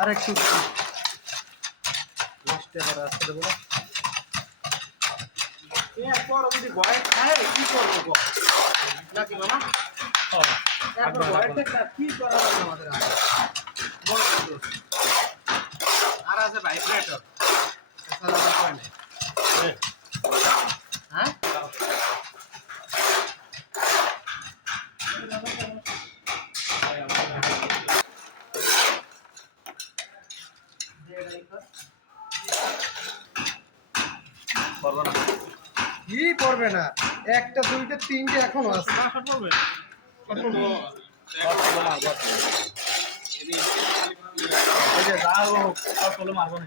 আর একটু লাস্টে আবার আসতে দেবো না। এরপর যদি ভয় খায় কি করবো নাকি মামা? এরপর ভয় থেকে কি করা যাবে আমাদের আর আছে ভাইব্রেটর হ্যাঁ কি করবে না একটা দুইটা তিনটে এখনো আছে মারবো না